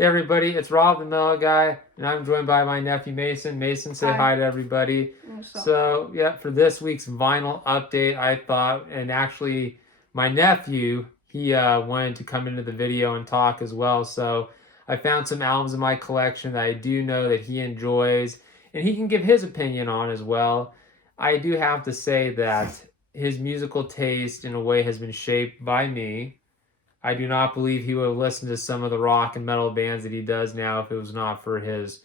Hey everybody, it's Rob the Mellow Guy, and I'm joined by my nephew Mason. Mason, say hi to everybody. So, yeah, for this week's vinyl update, I thought, and actually my nephew, he wanted to come into the video and talk as well. So I found some albums in my collection that I do know that he enjoys, and he can give his opinion on as well. I do have to say that his musical taste, in a way, has been shaped by me. I do not believe he would have listened to some of the rock and metal bands that he does now if it was not for his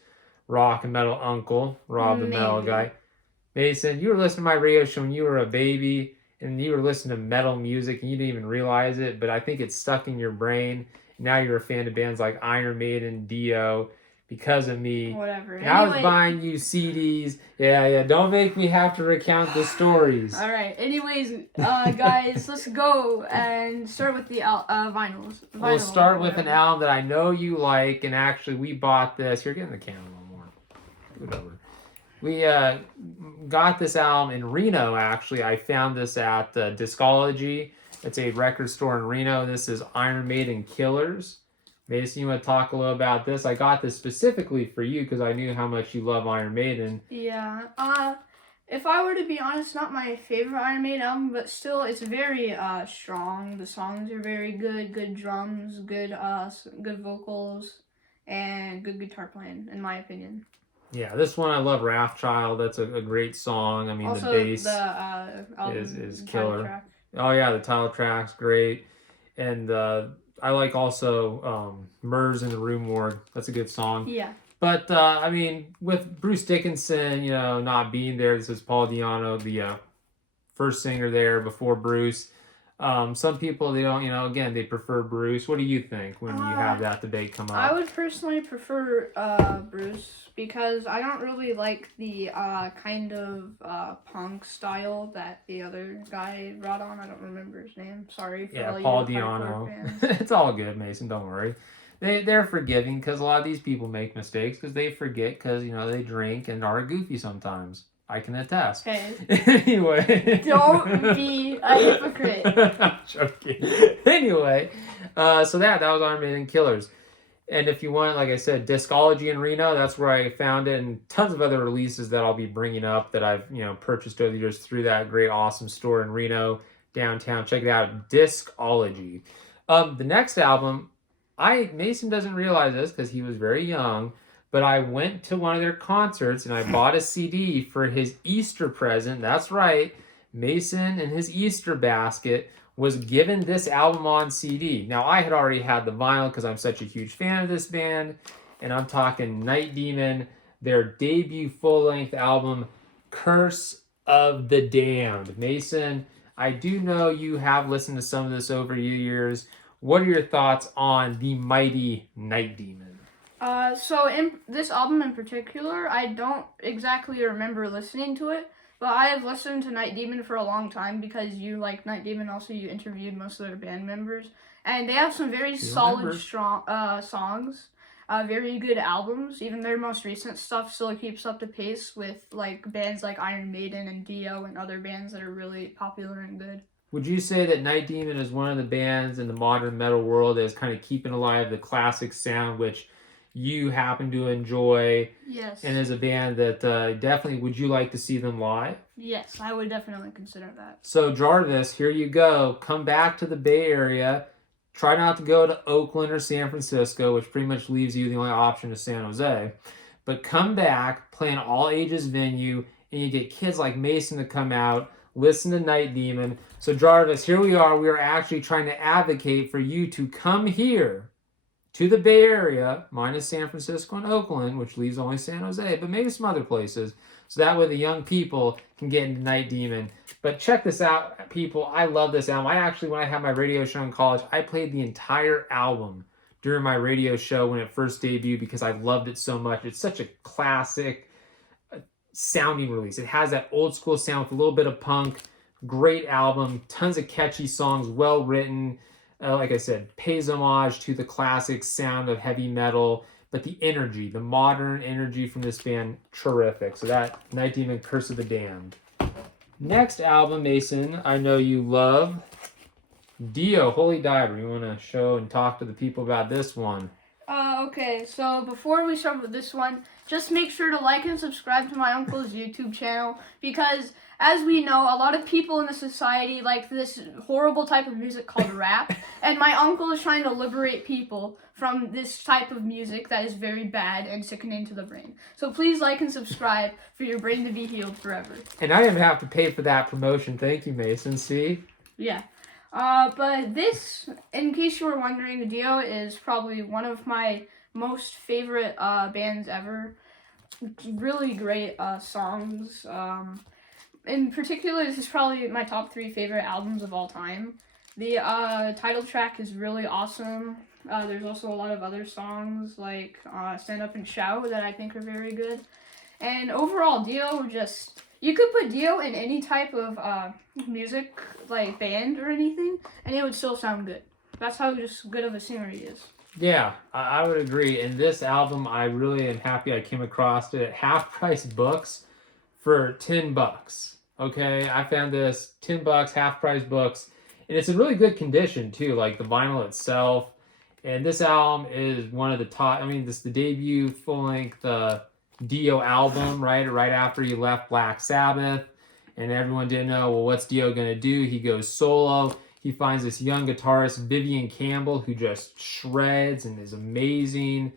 rock and metal uncle, Rob the Metal Guy. Mason, you were listening to my radio show when you were a baby, and you were listening to metal music, and you didn't even realize it, but I think it's stuck in your brain. Now you're a fan of bands like Iron Maiden, Dio, because of me. Whatever. And I was buying you CDs. Yeah. Don't make me have to recount the stories. All right. Anyways, guys, let's go and start with the vinyls. We'll start with an album that I know you like, and actually we bought this. You're getting the camera a little more. Scoot over. We got this album in Reno, actually. I found this at Discology. It's a record store in Reno. This is Iron Maiden Killers. Mason, you want to talk a little about this? I got this specifically for you because I knew how much you love Iron Maiden. Yeah. If I were to be honest, not my favorite Iron Maiden album, but still, it's very strong. The songs are very good. Good drums, good vocals, and good guitar playing, in my opinion. Yeah, this one I love. Wrathchild. That's a great song. I mean, also, the bass is killer. Track. Oh yeah, the title track's great, and I like also Murs in the Rue Morgue. That's a good song. Yeah. But, I mean, with Bruce Dickinson, not being there, this is Paul Di'Anno, the first singer there before Bruce. Some people, they don't, again, they prefer Bruce. What do you think when you have that debate come up? I would personally prefer Bruce because I don't really like the kind of punk style that the other guy brought on. I don't remember his name. Sorry for all Paul you Di'Anno. fans. It's all good, Mason. Don't worry. They're forgiving because a lot of these people make mistakes because they forget because, they drink and are goofy sometimes. I can attest. Hey. Anyway. Don't be a hypocrite. I'm joking. Anyway, so that was Iron Maiden Killers. And if you want, like I said, Discology in Reno, that's where I found it, and tons of other releases that I'll be bringing up that I've, purchased over the years through that great, awesome store in Reno, downtown. Check it out, Discology. The next album, Mason doesn't realize this because he was very young, but I went to one of their concerts and I bought a CD for his Easter present. That's right. Mason in his Easter basket was given this album on CD. Now, I had already had the vinyl because I'm such a huge fan of this band, and I'm talking Night Demon, their debut full-length album, Curse of the Damned. Mason, I do know you have listened to some of this over the years. What are your thoughts on the mighty Night Demon? So in this album in particular, I don't exactly remember listening to it, but I have listened to Night Demon for a long time because you like Night Demon. Also, you interviewed most of their band members, and they have some very solid, strong songs. Very good albums. Even their most recent stuff still keeps up the pace with like bands like Iron Maiden and Dio and other bands that are really popular and good. Would you say that Night Demon is one of the bands in the modern metal world that is kind of keeping alive the classic sound, which you happen to enjoy? Yes. And is a band that definitely, would you like to see them live? Yes, I would definitely consider that. So Jarvis, here you go. Come back to the Bay Area. Try not to go to Oakland or San Francisco, which pretty much leaves you the only option is San Jose. But come back, play an all-ages venue, and you get kids like Mason to come out, listen to Night Demon. So Jarvis, here we are. We are actually trying to advocate for you to come here to the Bay Area, minus San Francisco and Oakland, which leaves only San Jose, but maybe some other places. So that way the young people can get into Night Demon. But check this out, people. I love this album. When I had my radio show in college, I played the entire album during my radio show when it first debuted because I loved it so much. It's such a classic sounding release. It has that old school sound with a little bit of punk. Great album. Tons of catchy songs, well written. Like I said, pays homage to the classic sound of heavy metal, but the energy, the modern energy from this band, terrific. So that, Night Demon, Curse of the Damned. Next album, Mason, I know you love. Dio, Holy Diver. You want to show and talk to the people about this one? Okay, so before we start with this one, just make sure to like and subscribe to my uncle's YouTube channel because, as we know, a lot of people in the society like this horrible type of music called rap, and my uncle is trying to liberate people from this type of music that is very bad and sickening to the brain. So please like and subscribe for your brain to be healed forever. And I didn't have to pay for that promotion. Thank you, Mason. See? Yeah. But this, in case you were wondering, Dio is probably one of my most favorite bands ever. Really great songs. In particular, this is probably my top 3 favorite albums of all time. The title track is really awesome. There's also a lot of other songs like Stand Up and Shout that I think are very good. And overall, Dio just... You could put Dio in any type of music, like band or anything, and it would still sound good. That's how just good of a singer he is. Yeah, I would agree. And this album, I really am happy I came across it at half-price books for $10. Okay, I found this $10, half-price books, and it's in really good condition too, like the vinyl itself. And this album is one of the top. I mean, this is the debut full-length Dio album, right after he left Black Sabbath, and everyone didn't know, well, what's Dio gonna do? He goes solo. He finds this young guitarist, Vivian Campbell, who just shreds and is amazing.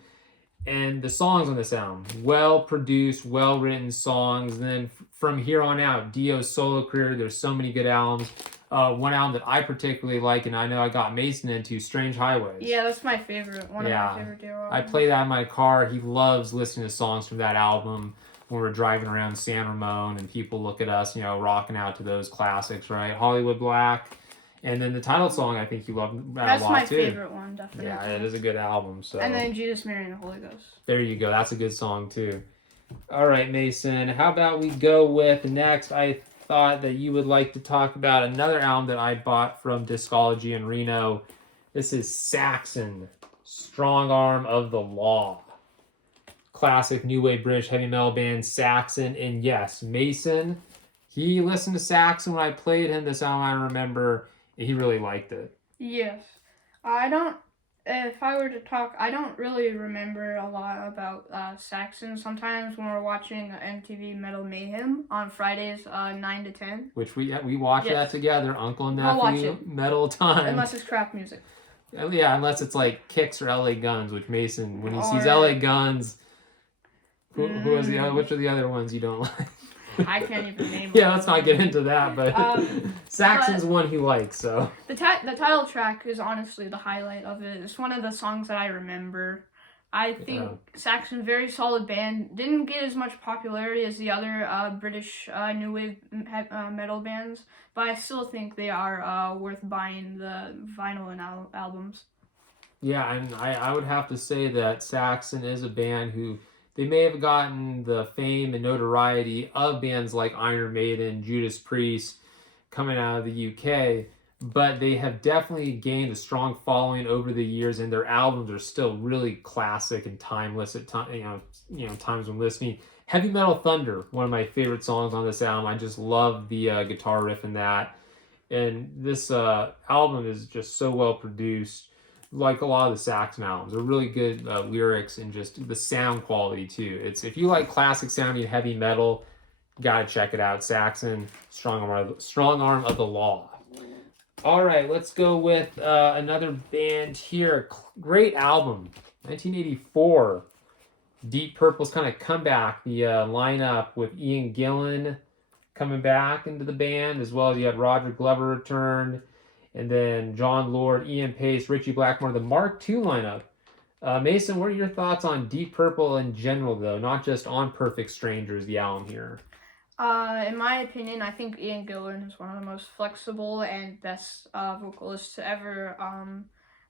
And the songs on this album, well produced, well written songs. And then from here on out, Dio's solo career, there's so many good albums. One album that I particularly like, and I know I got Mason into, Strange Highways. Yeah, that's my favorite. One of my favorite Dio albums. I play that in my car. He loves listening to songs from that album when we're driving around San Ramon and people look at us, rocking out to those classics, right? Hollywood Black. And then the title song, I think you love that a lot too. That's my favorite one, definitely. Yeah, it is a good album. So. And then Jesus, Mary, and the Holy Ghost. There you go. That's a good song too. All right, Mason. How about we go with next? I thought that you would like to talk about another album that I bought from Discology in Reno. This is Saxon, Strong Arm of the Law. Classic new wave British heavy metal band Saxon. And yes, Mason, he listened to Saxon when I played him this album, I remember. He really liked it. Yes. If I were to talk, I don't really remember a lot about Saxon. Sometimes when we're watching MTV Metal Mayhem on Fridays, 9 to 10. Which we watch that together, Uncle and Nephew, Metal Time. Unless it's crap music. Yeah, unless it's like Kicks or LA Guns, which Mason, when he sees LA Guns, who is the other, which are the other ones you don't like? I can't even name them. Yeah, let's not get into that, but Saxon's one he likes, so. The title track is honestly the highlight of it. It's one of the songs that I remember. I think Saxon, very solid band. Didn't get as much popularity as the other British new wave metal bands, but I still think they are worth buying the vinyl and albums. Yeah, and I would have to say that Saxon is a band who... They may have gotten the fame and notoriety of bands like Iron Maiden, Judas Priest, coming out of the UK, but they have definitely gained a strong following over the years, and their albums are still really classic and timeless at times when listening. Heavy Metal Thunder, one of my favorite songs on this album. I just love the guitar riff in that, and this album is just so well produced. Like a lot of the Saxon albums, they're really good lyrics and just the sound quality too. It's if you like classic sounding heavy metal, gotta check it out. Saxon, Strong Arm of the Law. All right, let's go with another band here. Great album, 1984. Deep Purple's kind of comeback. The lineup with Ian Gillan coming back into the band, as well as you had Roger Glover returned. And then John Lord, Ian Pace, Richie Blackmore, the Mark II lineup. Mason, what are your thoughts on Deep Purple in general, though? Not just on Perfect Strangers, the album here. In my opinion, I think Ian Gillan is one of the most flexible and best vocalists to ever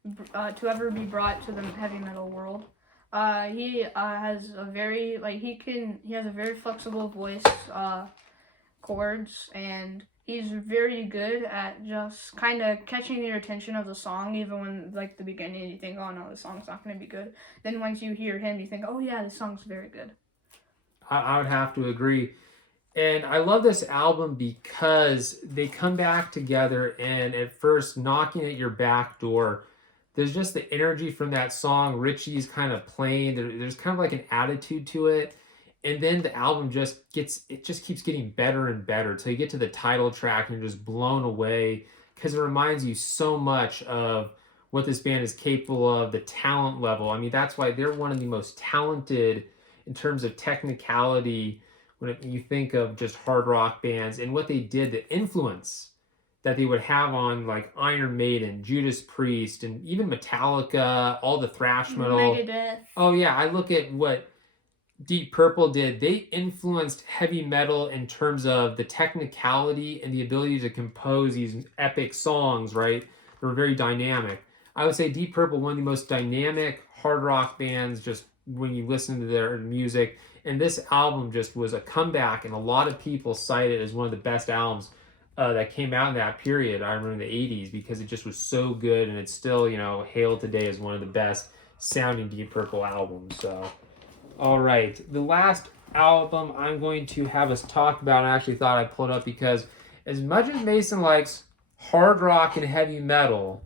be brought to the heavy metal world. He has a very he has a very flexible voice, chords, and he's very good at just kind of catching your attention of the song, even when, like, the beginning, you think, oh, no, the song's not going to be good. Then once you hear him, you think, oh, yeah, this song's very good. I would have to agree. And I love this album because they come back together and at first knocking at your back door. there's just the energy from that song. Richie's kind of playing. There's kind of like an attitude to it. And then the album just keeps getting better and better till you get to the title track and you're just blown away because it reminds you so much of what this band is capable of, the talent level. I mean, that's why they're one of the most talented in terms of technicality when you think of just hard rock bands and what they did, the influence that they would have on like Iron Maiden, Judas Priest, and even Metallica, all the thrash metal. Megadeth. Oh yeah, I look at what Deep Purple did. They influenced heavy metal in terms of the technicality and the ability to compose these epic songs, right? They were very dynamic. I would say Deep Purple, one of the most dynamic hard rock bands, just when you listen to their music. And this album just was a comeback, and a lot of people cite it as one of the best albums that came out in that period. I remember in the 80s because it just was so good, and it's still, hailed today as one of the best sounding Deep Purple albums. So, all right. The last album I'm going to have us talk about, I actually thought I'd pull it up because as much as Mason likes hard rock and heavy metal,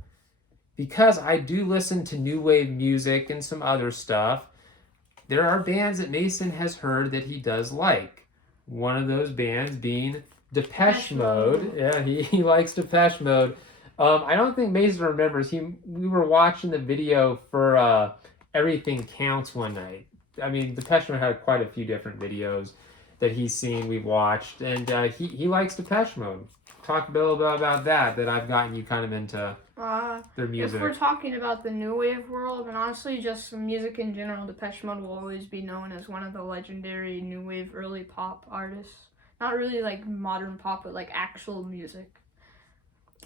because I do listen to new wave music and some other stuff, there are bands that Mason has heard that he does like. One of those bands being Depeche Mode. Yeah, he likes Depeche Mode. I don't think Mason remembers. We were watching the video for Everything Counts one night. I mean, Depeche Mode had quite a few different videos that he's seen, we've watched, and he likes Depeche Mode. Talk a little bit about that I've gotten you kind of into their music. If we're talking about the new wave world, and honestly just music in general, Depeche Mode will always be known as one of the legendary new wave early pop artists. Not really like modern pop, but like actual music.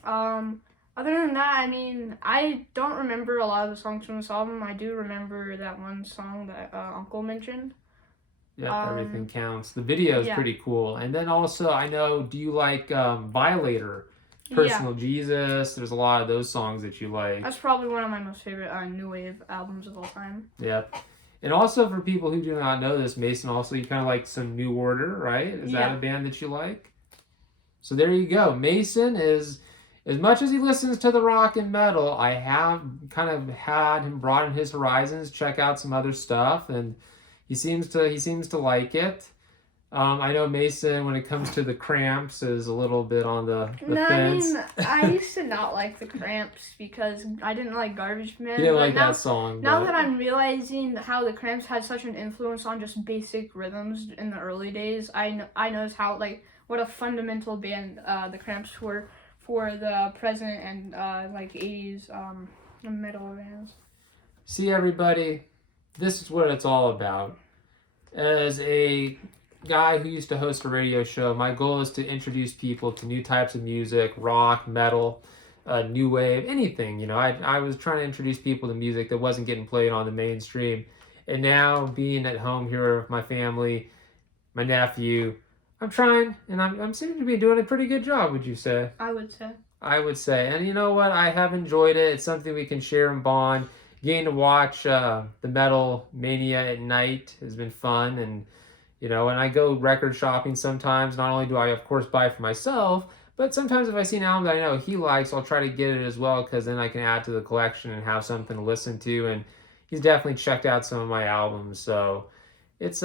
Other than that, I mean, I don't remember a lot of the songs from this album. I do remember that one song that Uncle mentioned. Yeah, Everything Counts. The video is pretty cool. And then also, I know, do you like Violator? Personal Jesus. There's a lot of those songs that you like. That's probably one of my most favorite new wave albums of all time. Yep. And also for people who do not know this, Mason, also you kind of like some New Order, right? Is that a band that you like? So there you go. Mason is, as much as he listens to the rock and metal, I have kind of had him broaden his horizons, check out some other stuff, and he seems to like it. I know Mason, when it comes to the Cramps, is a little bit on the fence. I mean, I used to not like the Cramps because I didn't like Garbage Man. You didn't like that song. Now that I'm realizing how the Cramps had such an influence on just basic rhythms in the early days, I noticed how, like, what a fundamental band the Cramps were for the present and, 80s metal bands. See, everybody, this is what it's all about. As a guy who used to host a radio show, my goal is to introduce people to new types of music, rock, metal, new wave, anything. I was trying to introduce people to music that wasn't getting played on the mainstream. And now, being at home here with my family, my nephew, I'm trying, and I'm seeming to be doing a pretty good job, would you say? I would say. I would say. And you know what? I have enjoyed it. It's something we can share and bond. Getting to watch the Metal Mania at night has been fun, and and I go record shopping sometimes. Not only do I, of course, buy for myself, but sometimes if I see an album that I know he likes, I'll try to get it as well, because then I can add to the collection and have something to listen to. And he's definitely checked out some of my albums, so it's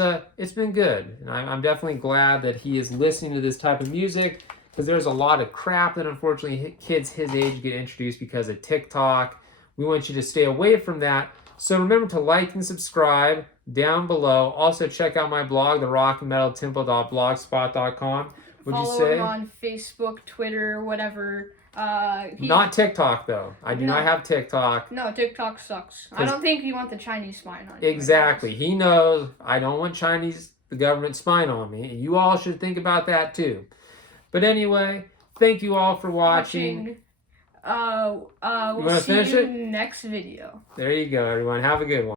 been good. And I'm definitely glad that he is listening to this type of music, because there's a lot of crap that unfortunately kids his age get introduced because of TikTok. We want you to stay away from that. So remember to like and subscribe down below. Also check out my blog, therockandmetaltemple.blogspot.com. Would you say? Follow him on Facebook, Twitter, whatever. Not TikTok, though. I do not have TikTok. No, TikTok sucks. I don't think you want the Chinese spying on you. Exactly. He knows I don't want the government spying on me. And you all should think about that, too. But anyway, thank you all for watching. We'll see you next video. There you go, everyone. Have a good one.